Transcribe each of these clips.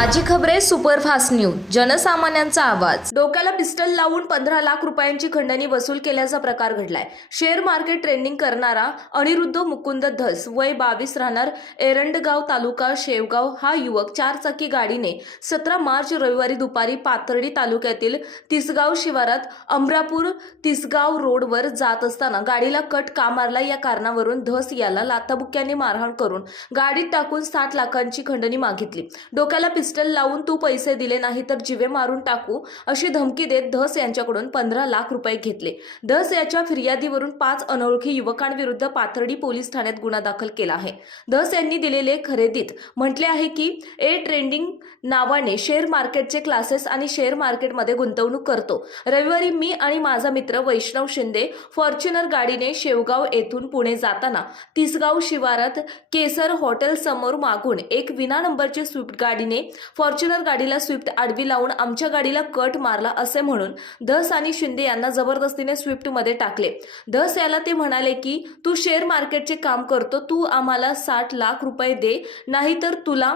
खबरे superfast news जनसामान्यांचा आवाज. डोक्याला पिस्टल लावून पंधरा लाख रुपयांची खंडणी वसूल केल्याचा प्रकार घडलाय. शेअर मार्केट ट्रेंडिंग करणारा अनिरुद्ध मुकुंद धस वय बावीस राहणार एरंडगाव तालुका शेवगाव. हा युवक चारचाकी गाडीने सतरा मार्च रविवारी दुपारी पाथर्डी तालुक्यातील तिसगाव शिवारात अमरापूर तिसगाव रोडवर जात असताना गाडीला कट का मारला या कारणावरून धस याला लाथाबुक्याने मारहाण करून गाडीत टाकून साठ लाखांची खंडणी मागितली. डोक्याला पिस्टल लावून तू पैसे दिले नाही तर जिवे मारून टाकू अशी धमकी देत धस यांच्याकडून पंधरा लाख रुपये घेतले. धस याच्या फिर्यादीवरून पाच अनोळखी युवकांविरुद्ध पाथर्डी पोलीस ठाण्यात गुन्हा दाखल केला आहे. धस यांनी दिलेले खरेदीत म्हटले आहे की ए ट्रेंडिंग नावाने शेअर मार्केटचे क्लासेस आणि शेअर मार्केटमध्ये गुंतवणूक करतो. रविवारी मी आणि माझा मित्र वैष्णव शिंदे फॉर्च्युनर गाडीने शेवगाव येथून पुणे जाताना तिसगाव शिवारात केसर हॉटेल समोर मागून एक विना नंबरची स्विफ्ट गाडीने फॉर्च्युनर गाडीला स्विफ्ट आडवी लावून आमच्या गाडीला कट मारला असे म्हणून धस आणि शिंदे यांना जबरदस्तीने स्विफ्टमध्ये टाकले. धस याला ते म्हणाले की तू शेअर मार्केटचे काम करतो तू आम्हाला साठ लाख रुपये दे नाहीतर तुला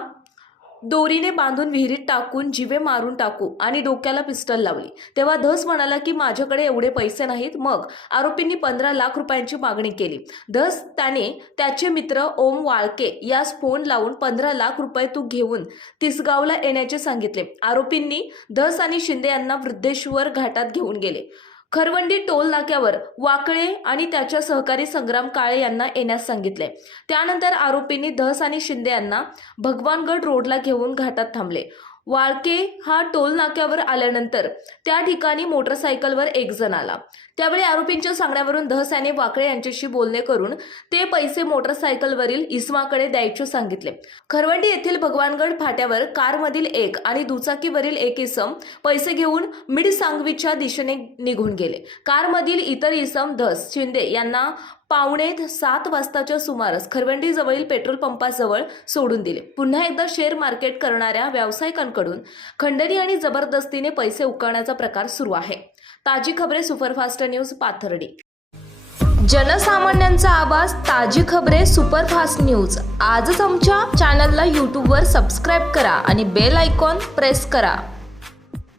दोरीने बांधून विहिरीत टाकून जिवे मारून टाकू आणि डोक्याला पिस्टल लावली. तेव्हा धस म्हणाला की माझ्याकडे एवढे पैसे नाहीत. मग आरोपींनी पंधरा लाख रुपयांची मागणी केली. धस त्याने त्याचे मित्र ओम वाळके यास फोन लावून पंधरा लाख रुपये तू घेऊन तिसगावला येण्याचे सांगितले. आरोपींनी धस आणि शिंदे यांना वृद्धेश्वर घाटात घेऊन गेले. खरवंडी टोल नाक्यावर वाकळे आणि त्याच्या सहकारी संग्राम काळे यांना येण्यास सांगितले. त्यानंतर आरोपींनी धस आणि शिंदे यांना भगवानगड रोडला घेऊन घाटात थांबले. वाळके हा टोल नाक्यावर आल्यानंतर त्या ठिकाणी मोटरसायकलवर एक जण आला. त्यावेळी आरोपींच्या सांगण्यावरून धस याने वाकळे यांच्याशी बोलणे करून ते पैसे मोटरसायकलवरील इस्माकडे द्यायचे सांगितले. खरवंडी येथील भगवानगड फाट्यावर कारमधील एक आणि दुचाकीवरील एक इसम पैसे घेऊन मिडसांगवीच्या दिशेने निघून गेले. कारमधील इतर इसम धस शिंदे यांना पावणे सात वाजताच्या सुमारास खरवंडीजवळील पेट्रोल पंपाजवळ सोडून दिले. पुन्हा एकदा शेअर मार्केट करणाऱ्या व्यावसायिकांकडून खंडणी आणि जबरदस्तीने पैसे उकळण्याचा प्रकार सुरू आहे. ताजी खबरे सुपरफास्ट न्यूज पाथर्डी. जनसामान्यांचा आवाज ताजी खबरे सुपरफास्ट न्यूज. आजच आमच्या चॅनलला यूट्यूबवर सबस्क्राईब करा आणि बेल आयकॉन प्रेस करा.